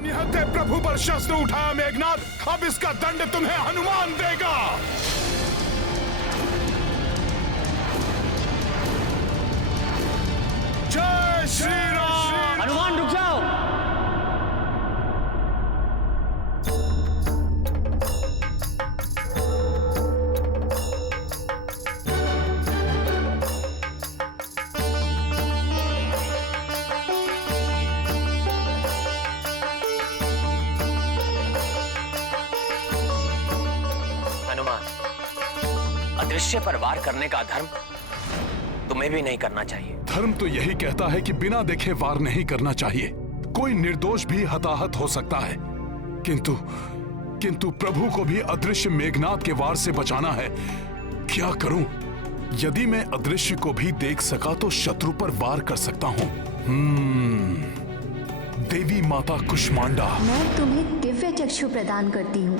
निहत्थे प्रभु पर शस्त्र उठाया मेघनाद, अब इसका दंड तुम्हें हनुमान देगा। जय श्री राम। हनुमान रुक जाओ। अदृश्य पर वार करने का धर्म तुम्हें भी नहीं करना चाहिए। धर्म तो यही कहता है कि बिना देखे वार नहीं करना चाहिए। कोई निर्दोष भी हताहत हो सकता है, किंतु प्रभु को भी अदृश्य मेघनाद के वार से बचाना है। क्या करूं? यदि मैं अदृश्य को भी देख सका तो शत्रु पर वार कर सकता हूं। देवी माता कुष्मांडा, मैं तुम्हें दिव्य चक्षु प्रदान करती हूँ।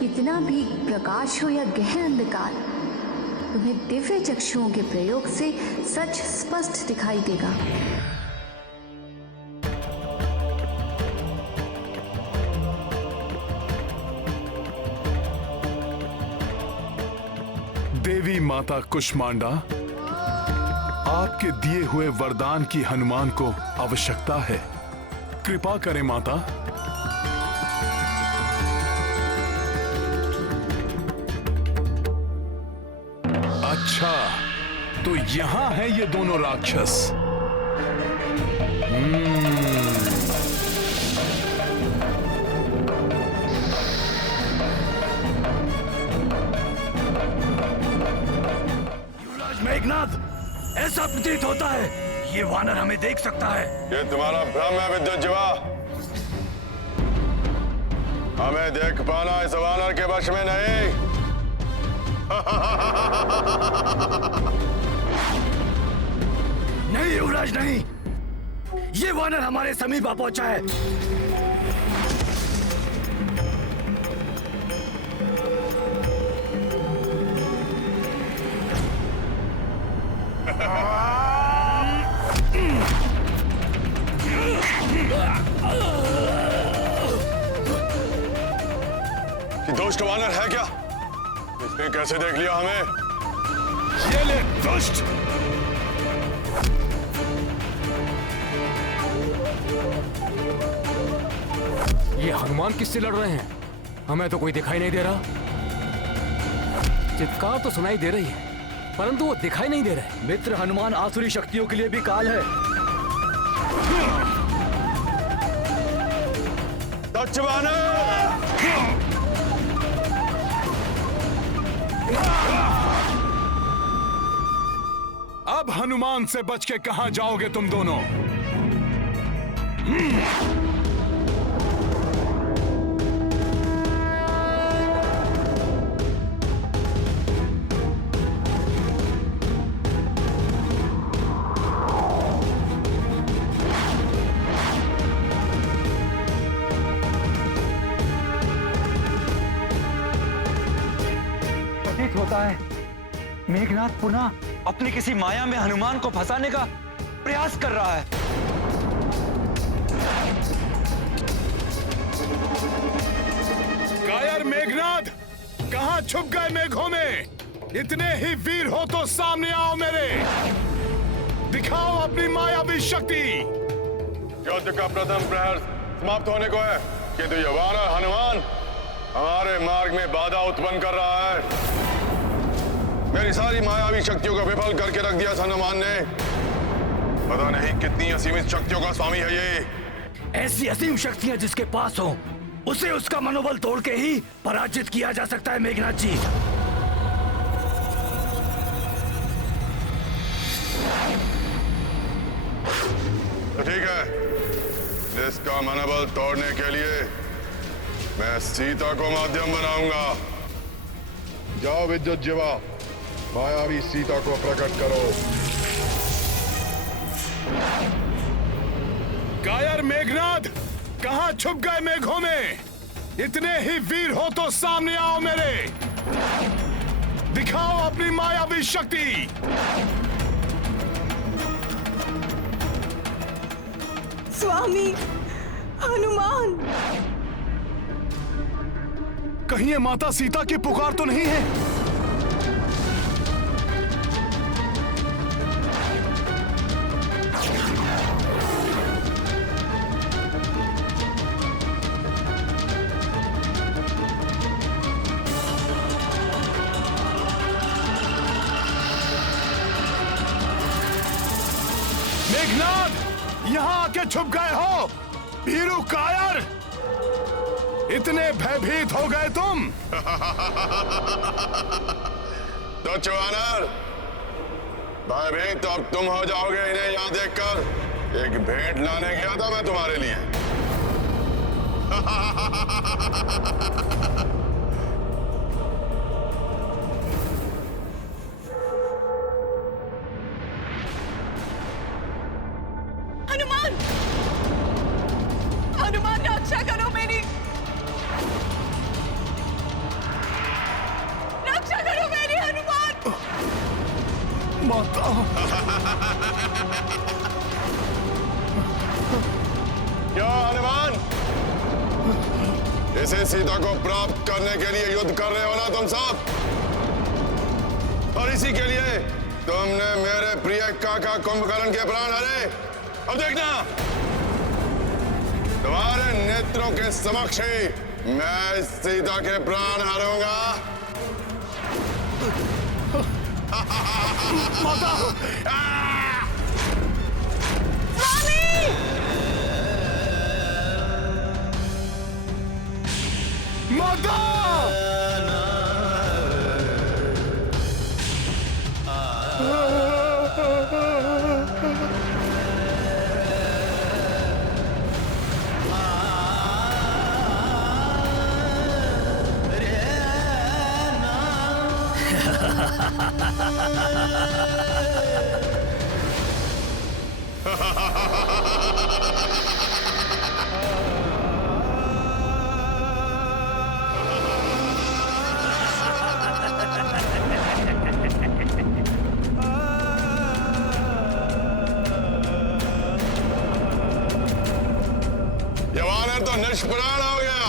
कितना भी प्रकाश हो या गहन अंधकार, तुम्हें दिव्य चक्षुओं के प्रयोग से सच स्पष्ट दिखाई देगा। देवी माता कुष्मांडा, आपके दिए हुए वरदान की हनुमान को आवश्यकता है। कृपा करें माता। अच्छा, तो यहां है ये दोनों राक्षस। युवराज मेघनाद, ऐसा प्रतीत होता है ये वानर हमें देख सकता है। ये तुम्हारा भ्रम है विद्युज्जीवा। हमें देख पाना इस वानर के वश में नहीं। नहीं युवराज नहीं, ये वानर हमारे समीप आ पहुंचा है। कि दुष्ट वानर है क्या? इसने कैसे देख लिया हमें? ये ले दुष्ट। ये हनुमान किससे लड़ रहे हैं? हमें तो कोई दिखाई नहीं दे रहा। चित्कार तो सुनाई दे रही है, परंतु वो दिखाई नहीं दे रहे। मित्र हनुमान आसुरी शक्तियों के लिए भी काल है। दक्ष वानर! अब हनुमान से बच के कहां जाओगे तुम दोनों? प्रतीत होता है मेघनाद पुनः अपनी किसी माया में हनुमान को फंसाने का प्रयास कर रहा है। कायर मेघनाद, कहां छुप गए मेघों में? इतने ही वीर हो तो सामने आओ मेरे। दिखाओ अपनी मायावी शक्ति। युद्ध का प्रथम प्रहर समाप्त होने को है, किंतु ये वानर हनुमान हमारे मार्ग में बाधा उत्पन्न कर रहा है। मेरी सारी मायावी शक्तियों को विफल करके रख दिया हनुमान ने। पता नहीं कितनी असीमित शक्तियों का स्वामी है ये। ऐसी असीम शक्तियां जिसके पास हो, उसे उसका मनोबल तोड़ के ही पराजित किया जा सकता है मेघनाथ जी। तो ठीक है, इसका मनोबल तोड़ने के लिए मैं सीता को माध्यम बनाऊंगा। जाओ विद्युज्जीवा, मायावी सीता को प्रकट करो। कायर मेघनाद, कहां छुप गए मेघों में? इतने ही वीर हो तो सामने आओ मेरे। दिखाओ अपनी मायावी शक्ति। स्वामी, हनुमान! कहीं ये माता सीता की पुकार तो नहीं है? मेघनाद, यहां आके छुप गए हो? भीरू कायर, इतने भयभीत हो गए तुम? तो चुवानर, भयभीत तो अब तुम हो जाओगे इन्हें यहाँ देखकर। एक भेंट लाने गया था मैं तुम्हारे लिए। हनुमान! हनुमान, रक्षा करो मेरी! रक्षा करो मेरी, हनुमान! माता! क्या हनुमान, इसे सीता को प्राप्त करने के लिए युद्ध कर रहे हो ना तुम सब? और इसी के लिए तुमने मेरे प्रिय काका कुंभकर्ण के प्राण हरे। अब देखना, तुम्हारे नेत्रों के समक्ष ही मैं सीता के प्राण हरूंगा। माता! माता! यवानर तो निष्प्राण हो गया।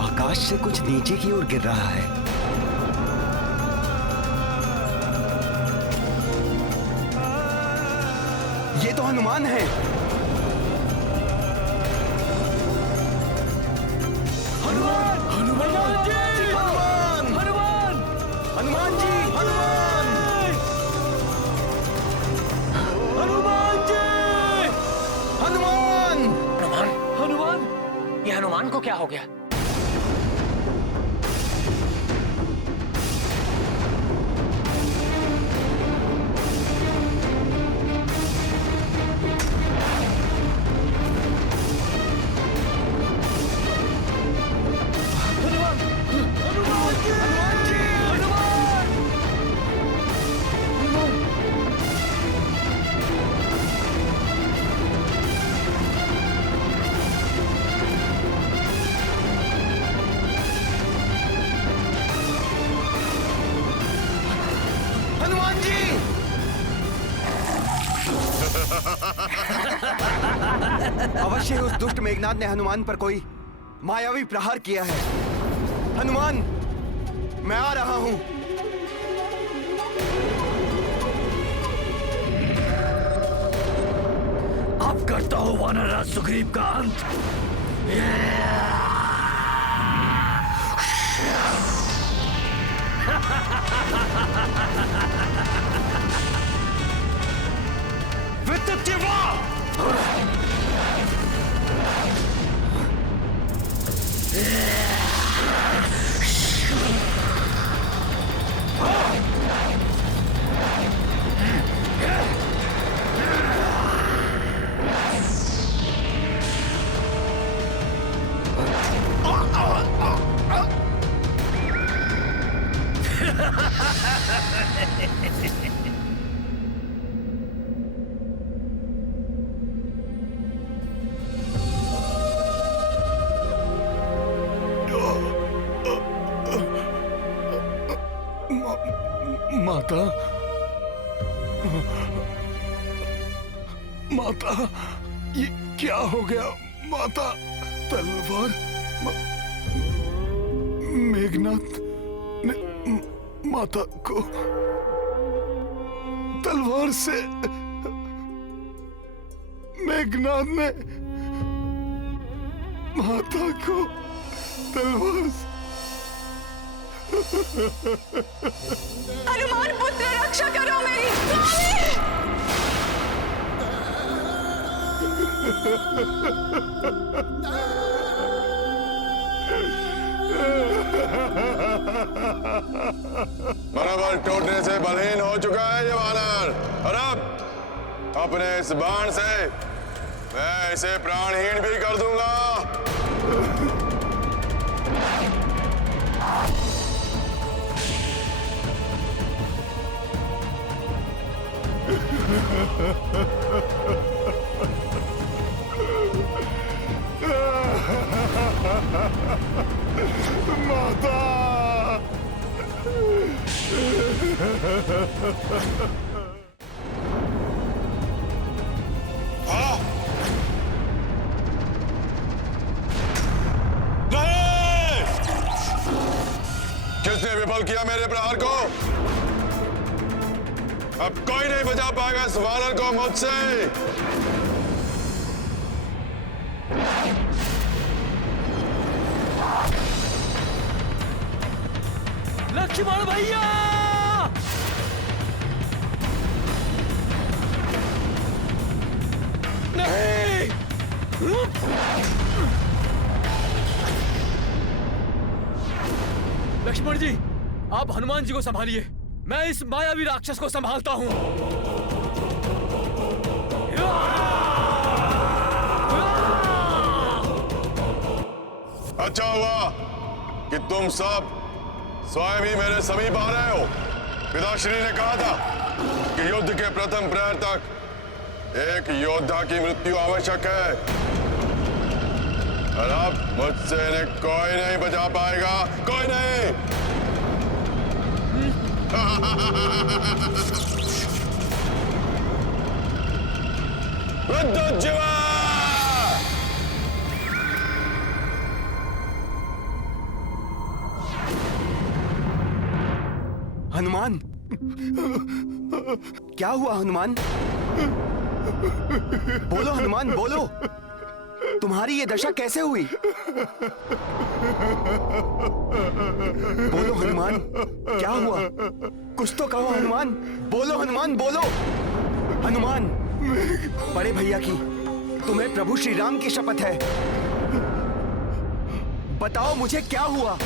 आकाश से कुछ नीचे की ओर गिर रहा है। ये तो हनुमान है। हनुमान! हनुमान जी! हनुमान! हनुमान! हनुमान जी! हनुमान! हनुमान जी! हनुमान! हनुमान, हनुमान! ये हनुमान को क्या हो गया? अवश्य उस दुष्ट मेघनाद ने हनुमान पर कोई मायावी प्रहार किया है। हनुमान, मैं आ रहा हूं। अब करता हूं वानरराज सुग्रीव का अंत। विद्युतीवा! माता, माता, ये क्या हो गया माता? तलवार मेघनाथ ने माता को तलवार से, मेघनाथ ने माता को तलवार से। हनुमान पुत्र रक्षा करो मेरी स्वामी। मनोबल टूटने से बलहीन हो चुका है ये वानर, और अब अपने इस बाण से मैं इसे प्राणहीन भी कर दूंगा। माता, हाँ? नहीं! किसने विफल किया मेरे प्रहार को? अब कोई नहीं बचा पाएगा इस वानर को मुझसे। लक्ष्मण भैया! नहीं! लक्ष्मण जी, आप हनुमान जी को संभालिए, मैं इस मायावी राक्षस को संभालता हूं। अच्छा हुआ कि तुम सब स्वयं ही मेरे समीप आ रहे हो। पिताश्री ने कहा था कि युद्ध के प्रथम प्रहर तक एक योद्धा की मृत्यु आवश्यक है, और अब मुझसे इन्हें कोई नहीं बचा पाएगा, कोई नहीं। विद्युज्जीवा! हनुमान, क्या हुआ हनुमान? बोलो हनुमान, बोलो, तुम्हारी ये दशा कैसे हुई? बोलो हनुमान, क्या हुआ? कुछ तो कहो हनुमान, बोलो हनुमान, बोलो। हनुमान, बड़े भैया की, तुम्हें प्रभु श्री राम की शपथ है, बताओ मुझे क्या हुआ?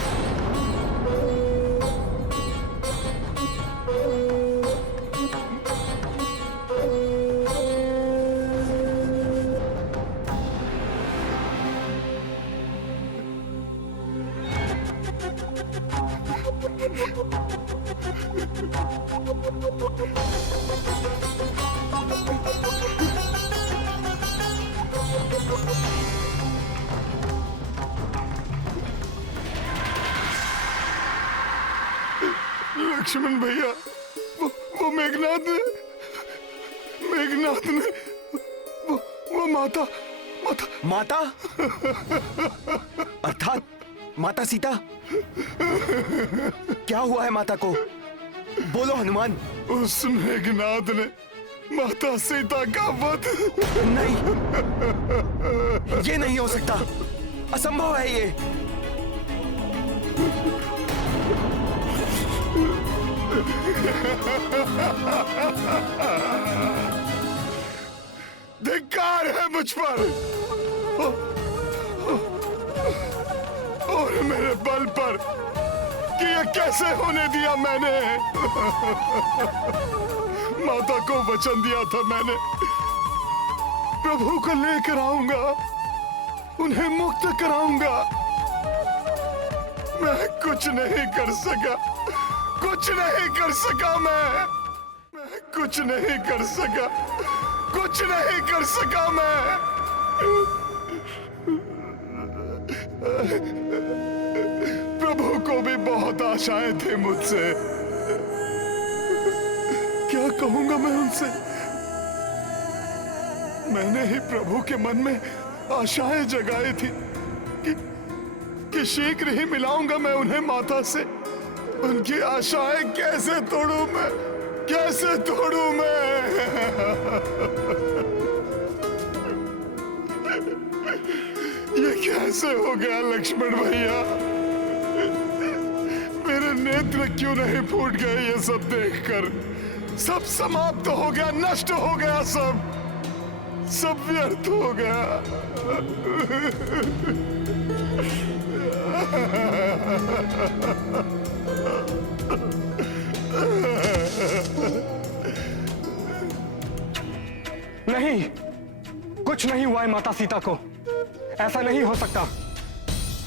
लक्ष्मण भैया, वो मेघनाथ ने वो माता माता? अर्थात माता सीता? क्या हुआ है माता को? बोलो हनुमान। उस मेघनाथ ने माता सीता का वध। नहीं, ये नहीं हो सकता, असंभव है ये। धिक्कार है मुझ पर और मेरे बल पर कि ये कैसे होने दिया मैंने। माता को वचन दिया था मैंने, प्रभु को लेकर आऊंगा, उन्हें मुक्त कराऊंगा। मैं कुछ नहीं कर सका, कुछ नहीं कर सका। मैं कुछ नहीं कर सका, कुछ नहीं कर सका। मैं प्रभु को भी बहुत आशाएं थी मुझसे, कहूंगा मैं उनसे? मैंने ही प्रभु के मन में आशाएं जगाई थी कि शीघ्र ही मिलाऊंगा मैं उन्हें माता से। उनकी आशाएं कैसे तोड़ूं मैं, कैसे तोड़ूं मैं? ये कैसे हो गया लक्ष्मण भैया? मेरे नेत्र क्यों नहीं फूट गए ये सब देखकर? सब समाप्त हो गया, नष्ट हो गया, सब व्यर्थ हो गया। नहीं, कुछ नहीं हुआ है माता सीता को। ऐसा नहीं हो सकता।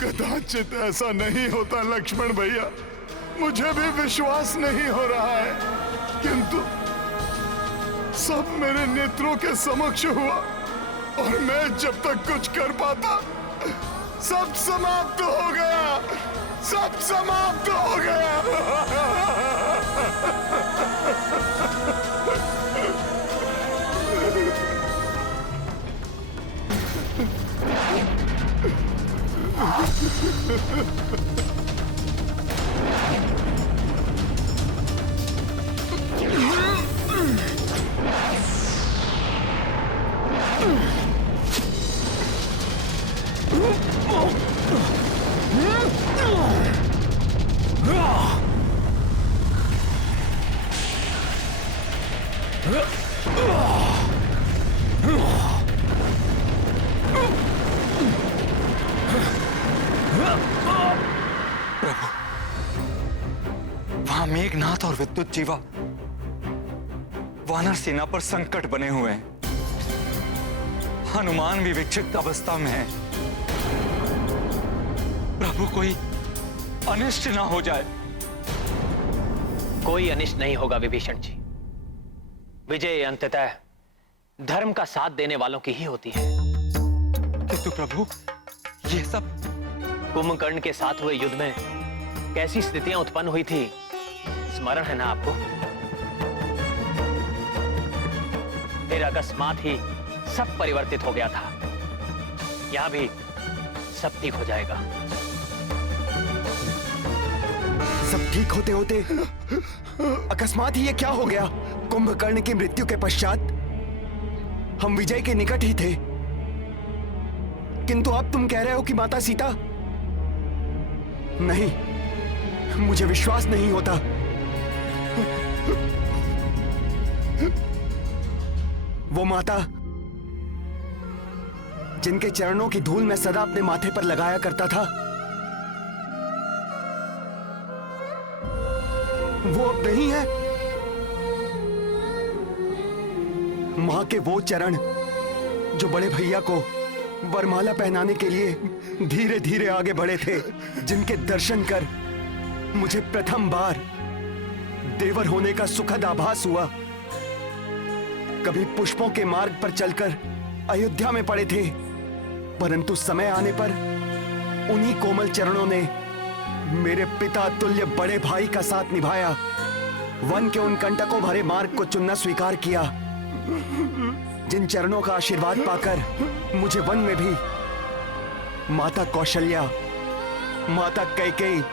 कदाचित ऐसा नहीं होता लक्ष्मण भैया, मुझे भी विश्वास नहीं हो रहा है, किंतु सब मेरे नेत्रों के समक्ष हुआ और मैं जब तक कुछ कर पाता सब समाप्त हो गया, सब समाप्त हो गया। वहां मेघनाथ और विद्युत जीवा वानर सेना पर संकट बने हुए हैं। हनुमान भी विक्षिप्त अवस्था में है। प्रभु, कोई अनिष्ट ना हो जाए। कोई अनिष्ट नहीं होगा विभीषण जी। विजय अंततः धर्म का साथ देने वालों की ही होती है। किंतु प्रभु, ये सब कुंभकर्ण के साथ हुए युद्ध में कैसी स्थितियां उत्पन्न हुई थी, स्मरण है ना आपको? फिर अकस्मात ही सब परिवर्तित हो गया था। यहां भी सब ठीक हो जाएगा। सब ठीक होते होते अकस्मात ही ये क्या हो गया? कुंभकर्ण की मृत्यु के पश्चात हम विजय के निकट ही थे, किंतु अब तुम कह रहे हो कि माता सीता? नहीं, मुझे विश्वास नहीं होता। वो माता जिनके चरणों की धूल मैं सदा अपने माथे पर लगाया करता था, वो अब नहीं है। मां के वो चरण जो बड़े भैया को वरमाला पहनाने के लिए धीरे धीरे आगे बढ़े थे, जिनके दर्शन कर मुझे प्रथम बार देवर होने का सुखद आभास हुआ। कभी पुष्पों के मार्ग पर चलकर अयोध्या में पड़े थे, परंतु समय आने पर उन्हीं कोमल चरणों ने मेरे पिता तुल्य बड़े भाई का साथ निभाया। वन के उन कंटकों भरे मार्ग को चुनना स्वीकार किया। जिन चरणों का आशीर्वाद पाकर मुझे वन में भी माता कौशल्या, माता कैकेयी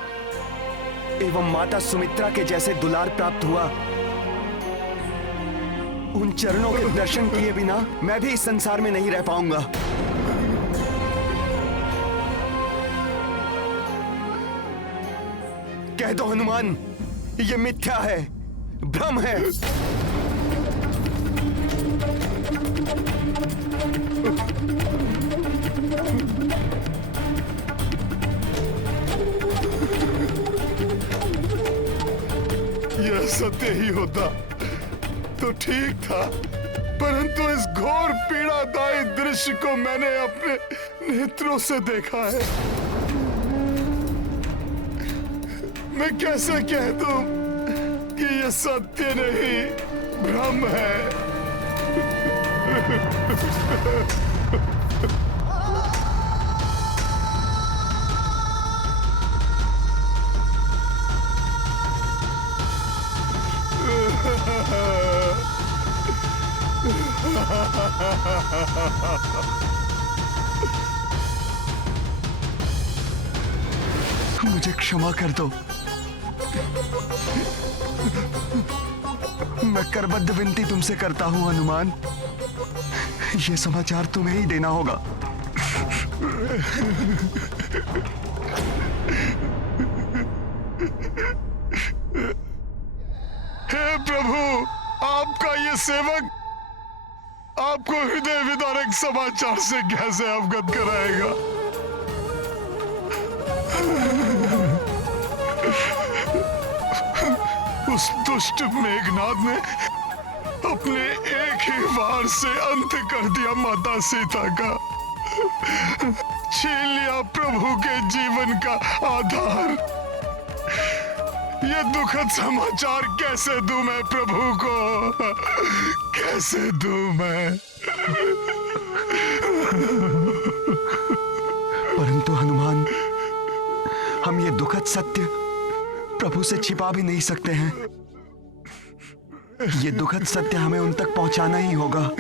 एवं माता सुमित्रा के जैसे दुलार प्राप्त हुआ, उन चरणों के दर्शन किए बिना मैं भी इस संसार में नहीं रह पाऊंगा। कह दो हनुमान, ये मिथ्या है, भ्रम है। यह सत्य ही होता तो ठीक था, परंतु इस घोर पीड़ादायी दृश्य को मैंने अपने नेत्रों से देखा है। मैं कैसे कह दूं कि यह सत्य नहीं, भ्रम है। मुझे क्षमा कर दो। मैं करबद्ध विनती तुमसे करता हूं हनुमान, ये समाचार तुम्हें ही देना होगा। हे प्रभु, आपका ये सेवक आपको हृदय विदारक समाचार से कैसे अवगत कराएगा? उस दुष्ट मेघनाद ने अपने एक ही वार से अंत कर दिया माता सीता का, छीन लिया प्रभु के जीवन का आधार। ये दुखद समाचार कैसे दूं मैं प्रभु को, कैसे दूं मैं? परंतु हनुमान, हम ये दुखद सत्य प्रभु से छिपा भी नहीं सकते हैं। ये दुखद सत्य हमें उन तक पहुंचाना ही होगा।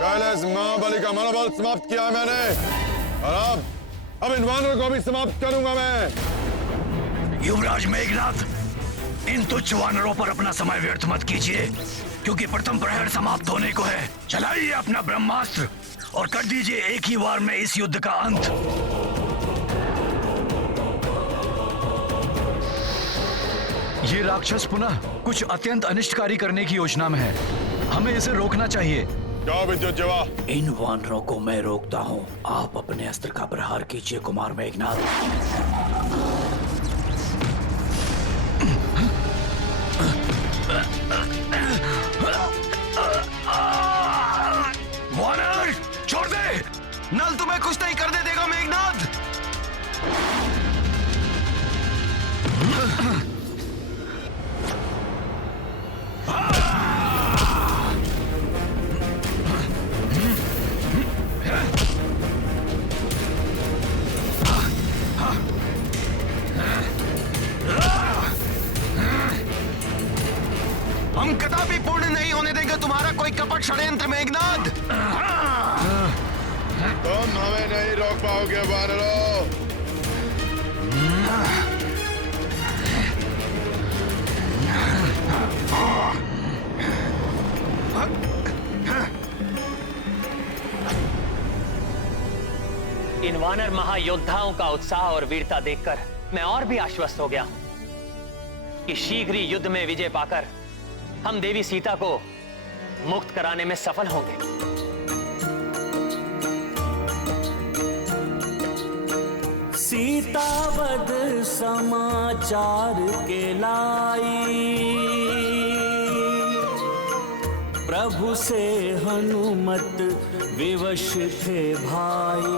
पहले इस महाबली का मनोबल समाप्त किया मैंने, और अब इन वानर को भी समाप्त करूंगा मैं। युवराज मेघनाथ, इन तुच्छ वानरों पर अपना समय व्यर्थ मत कीजिए, क्योंकि प्रथम प्रहर समाप्त होने को है। चलाइए अपना ब्रह्मास्त्र और कर दीजिए एक ही वार में इस युद्ध का अंत। ये राक्षस पुनः कुछ अत्यंत अनिष्टकारी करने की योजना में है, हमें इसे रोकना चाहिए। क्या विद्युत जीवा? इन वानरों को मैं रोकता हूँ, आप अपने अस्त्र का प्रहार कीजिए कुमार मेघनाथ। वानर छोड़ दे, नल तुम्हें कुछ नहीं करने देगा मेघनाद। हम कदापि पूर्ण नहीं होने देंगे तुम्हारा कोई कपट षड्यंत्र मेघनाद। तुम हमें नहीं रोक पाओगे वानरों। इन वानर महायोद्धाओं का उत्साह और वीरता देखकर मैं और भी आश्वस्त हो गया हूं कि शीघ्र ही युद्ध में विजय पाकर हम देवी सीता को मुक्त कराने में सफल होंगे। सीतावद समाचार के लाई, प्रभु से हनुमत विवश थे भाई।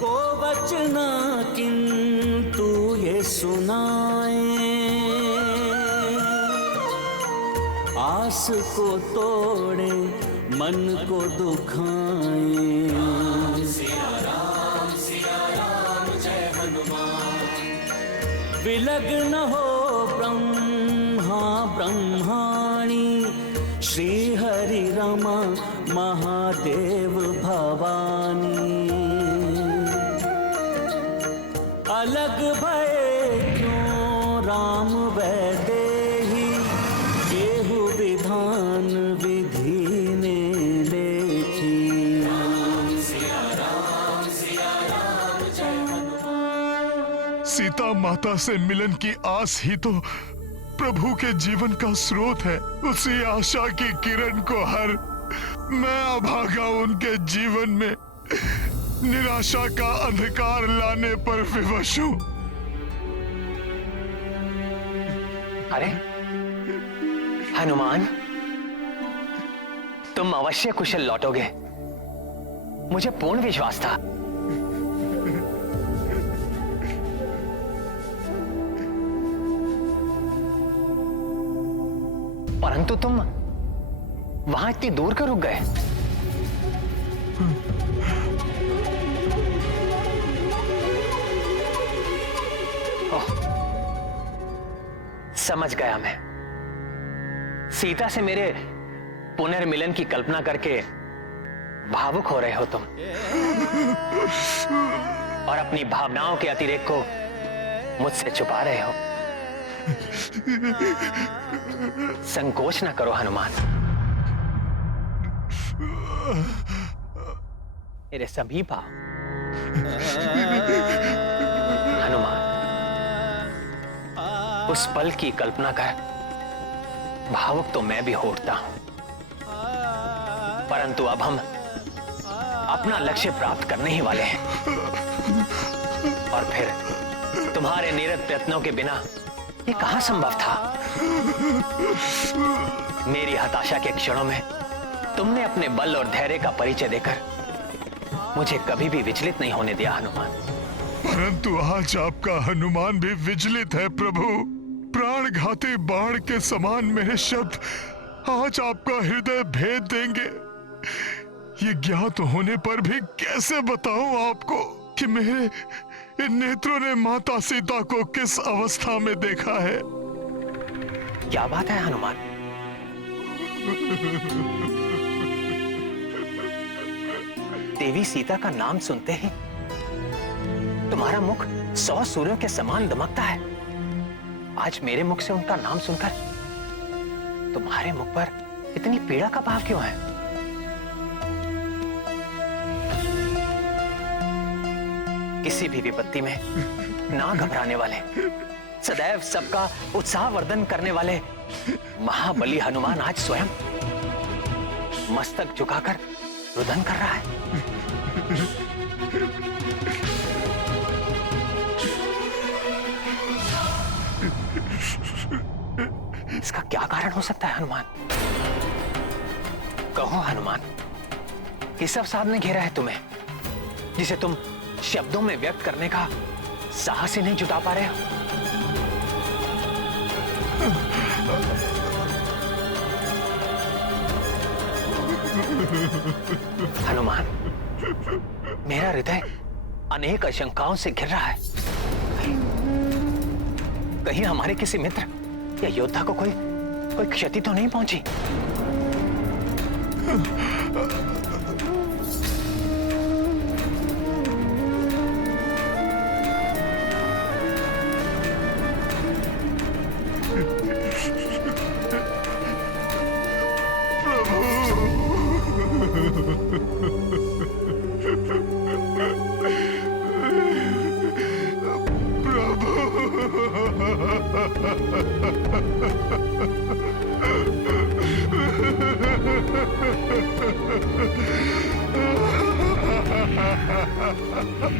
को वचना किंतु ये सुनाए, आस को तोड़े मन को दुखाए। सिया राम जय हनुमान। विलग्न हो ब्रह्मा ब्रह्माणी, श्री हरि रमा महादेव भवानी। अलग भय क्यों राम वैदेही, केहू विधान विधि ने लेखी। सिया राम जय हनुमान। सीता माता से मिलन की आस ही तो प्रभु के जीवन का स्रोत है। उसी आशा की किरण को हर मैं अभागा उनके जीवन में निराशा का अंधकार लाने पर विवश हूं। अरे हनुमान, तुम अवश्य कुशल लौटोगे, मुझे पूर्ण विश्वास था। परंतु तुम वहां इतनी दूर क्यों रुक गए? ओह, समझ गया मैं। सीता से मेरे पुनर्मिलन की कल्पना करके भावुक हो रहे हो तुम, और अपनी भावनाओं के अतिरेक को मुझसे छुपा रहे हो। संकोच न करो हनुमान, मेरे समीप आओ। हनुमान, उस पल की कल्पना कर भावुक तो मैं भी होता हूं, परंतु अब हम अपना लक्ष्य प्राप्त करने ही वाले हैं, और फिर तुम्हारे निरत प्रयत्नों के बिना ये कहां संभव था? मेरी हताशा के क्षणों में तुमने अपने बल और धैर्य का परिचय देकर मुझे कभी भी विचलित नहीं होने दिया हनुमान। परंतु आज आपका हनुमान भी विचलित है प्रभु। प्राणघाती बाण के समान मेरे शब्द आज आपका हृदय भेद देंगे। ये ज्ञात होने पर भी कैसे बताऊं आपको कि मेरे इन नेत्रों ने माता सीता को किस अवस्था में देखा है। क्या बात है हनुमान? देवी सीता का नाम सुनते ही तुम्हारा मुख 100 सूर्यों के समान दमकता है। आज मेरे मुख से उनका नाम सुनकर तुम्हारे मुख पर इतनी पीड़ा का भाव क्यों है? किसी भी विपत्ति में ना घबराने वाले, सदैव सबका उत्साह वर्धन करने वाले महाबली हनुमान आज स्वयं मस्तक झुकाकर रुदन कर रहा है। इसका क्या कारण हो सकता है हनुमान? कहो हनुमान, किस अवसाद ने घेरा है तुम्हें, जिसे तुम शब्दों में व्यक्त करने का साहस ही नहीं जुटा पा रहे हो? हनुमान, मेरा हृदय अनेक आशंकाओं से घिर रहा है। कहीं हमारे किसी मित्र या योद्धा को कोई क्षति तो नहीं पहुंची?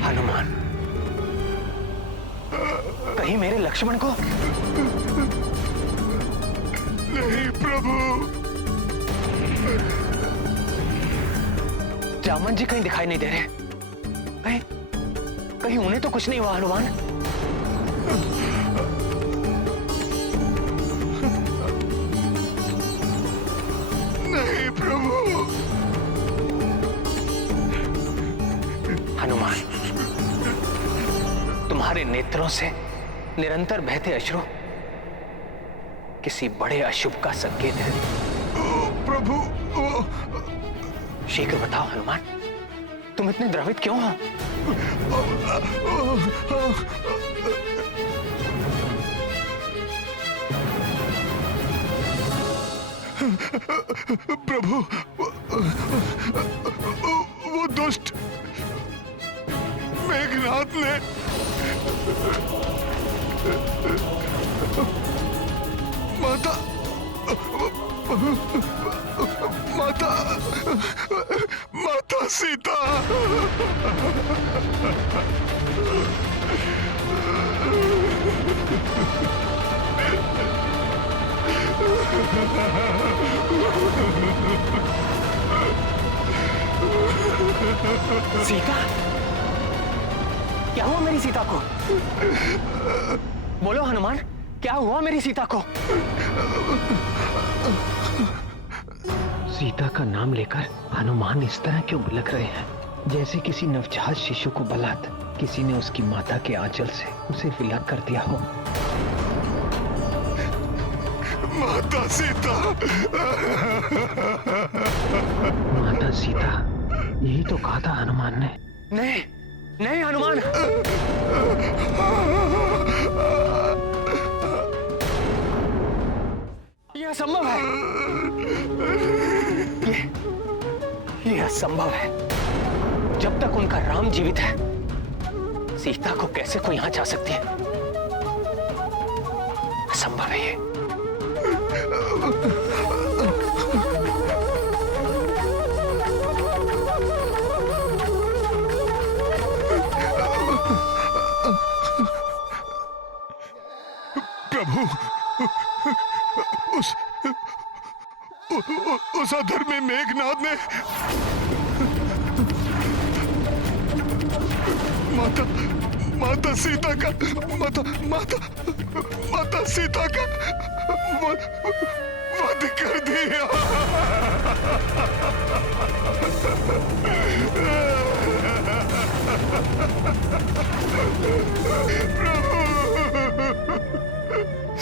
हनुमान, कहीं मेरे लक्ष्मण को? नहीं प्रभु। जामन जी कहीं दिखाई नहीं दे रहे। कहीं उन्हें तो कुछ नहीं हुआ हनुमान? नहीं प्रभु। हनुमान, तुम्हारे नेत्रों से निरंतर बहते अश्रु किसी बड़े अशुभ का संकेत है। प्रभु, शीघ्र बताओ हनुमान, तुम इतने द्रवित क्यों हो? प्रभु, वो दुष्ट मेघनाथ ने माता माता माता सीता। सीता? क्या हुआ मेरी सीता को? बोलो हनुमान, क्या हुआ मेरी सीता को? सीता का नाम लेकर हनुमान इस तरह क्यों बिलख रहे हैं, जैसे किसी नवजात शिशु को बलात् किसी ने उसकी माता के आंचल से उसे विलग कर दिया हो। माता सीता। माता सीता, यही तो कहा था हनुमान ने। नहीं नहीं हनुमान, यह असंभव है। यह असंभव है। जब तक उनका राम जीवित है, सीता को कैसे कोई यहां जा सकती है? असंभव है ये। प्रभु, उस अधर्मी मेघनाद ने माता सीता का माता सीता का वध कर दिया।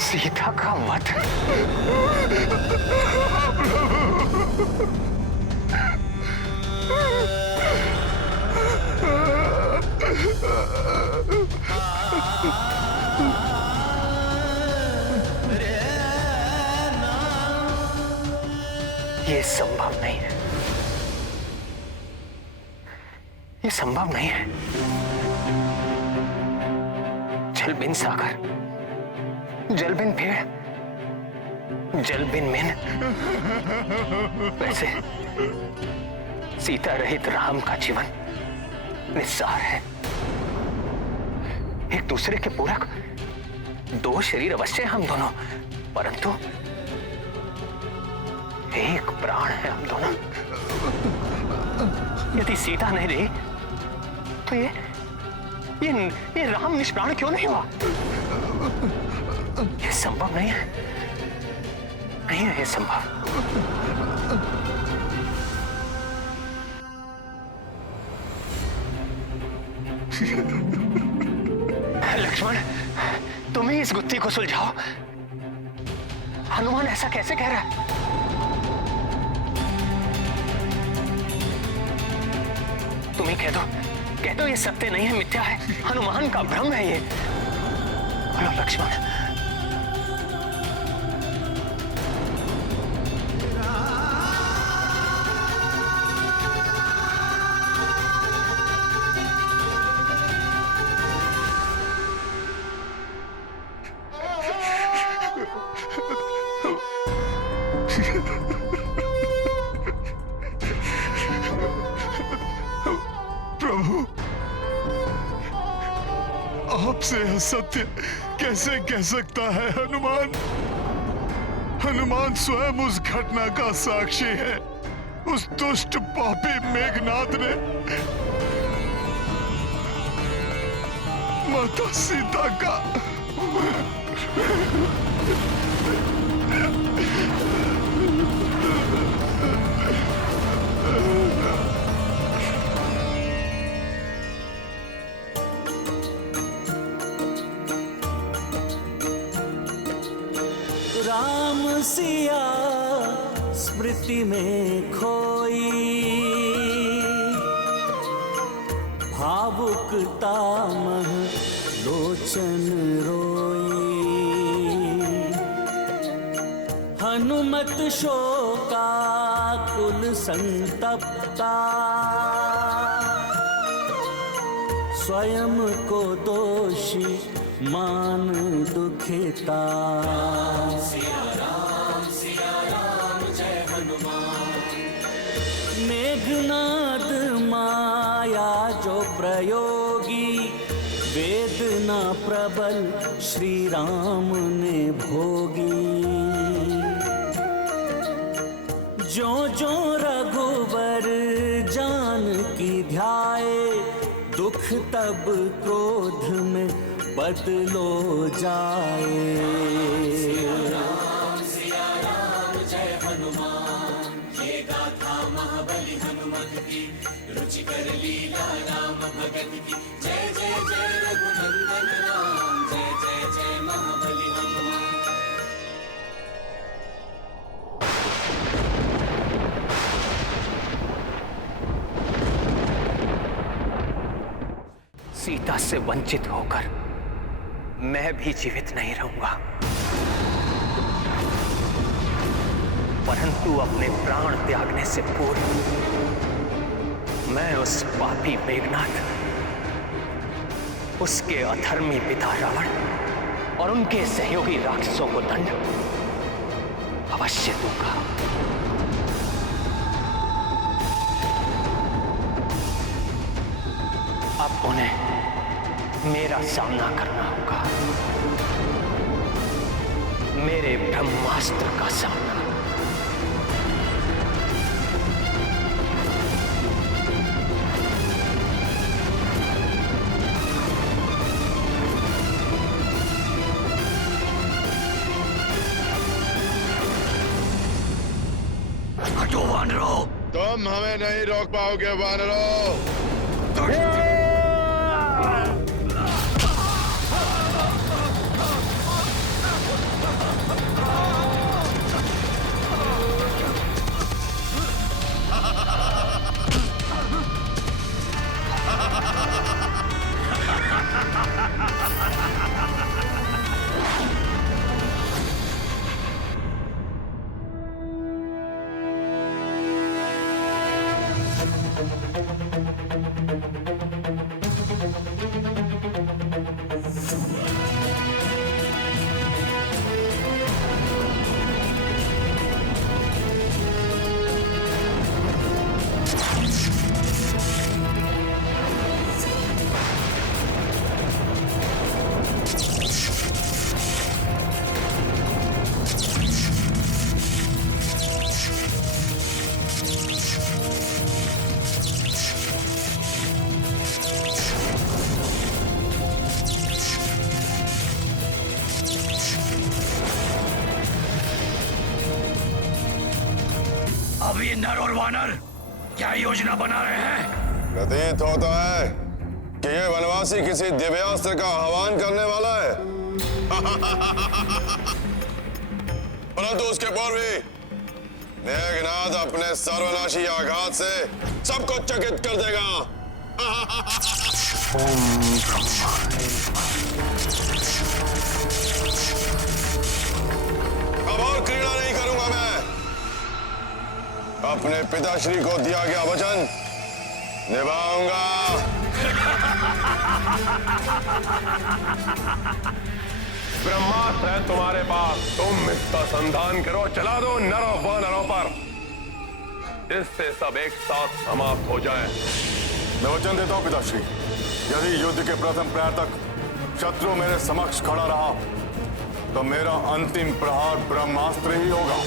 सीता का वध? ये संभव नहीं है। ये संभव नहीं है। जल बिन सागर, जल बिन पेड़, जल बिन मिन। वैसे सीता रहित राम का जीवन निस्सार है। एक दूसरे के पूरक दो शरीर अवश्य हम दोनों, परंतु एक प्राण है हम दोनों। यदि सीता नहीं रही तो ये राम निष्प्राण क्यों नहीं हुआ? ये संभव नहीं है। नहीं है ये संभव। लक्ष्मण, तुम ही इस गुत्थी को सुलझाओ। हनुमान ऐसा कैसे कह रहा है? तुम ही कह दो ये सत्य नहीं है, मिथ्या है, हनुमान का भ्रम है ये। बोलो लक्ष्मण। प्रभु, आपसे सत्य कैसे कह सकता है हनुमान? हनुमान स्वयं उस घटना का साक्षी है। उस दुष्ट पापी मेघनाद ने माता सीता का राम सिया स्मृति में खोई, भावुकता मह लोचन रोई। हनुमत शोकाकुल संतप्ता, स्वयं को दोषी मान दुखिता। मेघनाद माया जो प्रयोगी, वेदना प्रबल श्री राम ने भोगी। जो जो रघुवर जानकी ध्याए, दुख तब क्रोध में बदलो जाए। राम सिया राम जय हनुमान, ये गाथा महाबली हनुमत की, रुचिकर लीला राम भगत की। जय जय जय रघुनंदन राम, जय जय जय महाबली हनुमान। सीता से वंचित होकर मैं भी जीवित नहीं रहूंगा, परंतु अपने प्राण त्यागने से पूर्व मैं उस पापी मेघनाथ, उसके अधर्मी पिता रावण और उनके सहयोगी राक्षसों को दंड अवश्य दूंगा। अब उन्हें मेरा सामना करना होगा, मेरे ब्रह्मास्त्र का सामना। हटो वानरों! तुम हमें नहीं रोक पाओगे वानरों। अब ये नर और वानर क्या योजना बना रहे हैं? प्रतीत होता है कि ये वनवासी किसी दिव्यास्त्र का आह्वान करने वाला है। परंतु उसके पूर्व भी मेघनाद अपने सर्वनाशी आघात से सबको चकित कर देगा। अब और क्रीड़ा नहीं करूंगा मैं। अपने पिताश्री को दिया गया वचन निभाऊंगा। ब्रह्मास्त्र है तुम्हारे पास, तुम इसका संधान करो, चला दो नरों वानरों पर, इससे सब एक साथ समाप्त हो जाए। मैं वचन देता हूं पिताश्री, यदि युद्ध के प्रथम प्रहर तक शत्रु मेरे समक्ष खड़ा रहा तो मेरा अंतिम प्रहार ब्रह्मास्त्र ही होगा।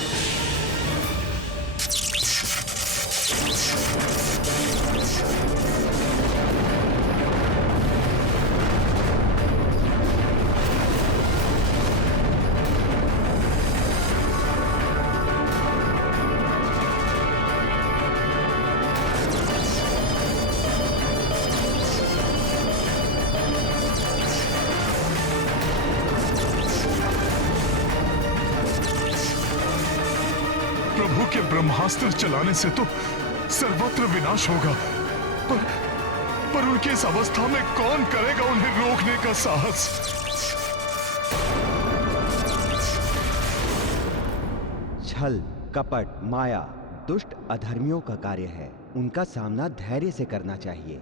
प्रभु के ब्रह्मास्त्र चलाने से तो सर्वत्र विनाश होगा, पर उनकी इस अवस्था में कौन करेगा उन्हें रोकने का साहस? छल, कपट, माया दुष्ट अधर्मियों का कार्य है, उनका सामना धैर्य से करना चाहिए।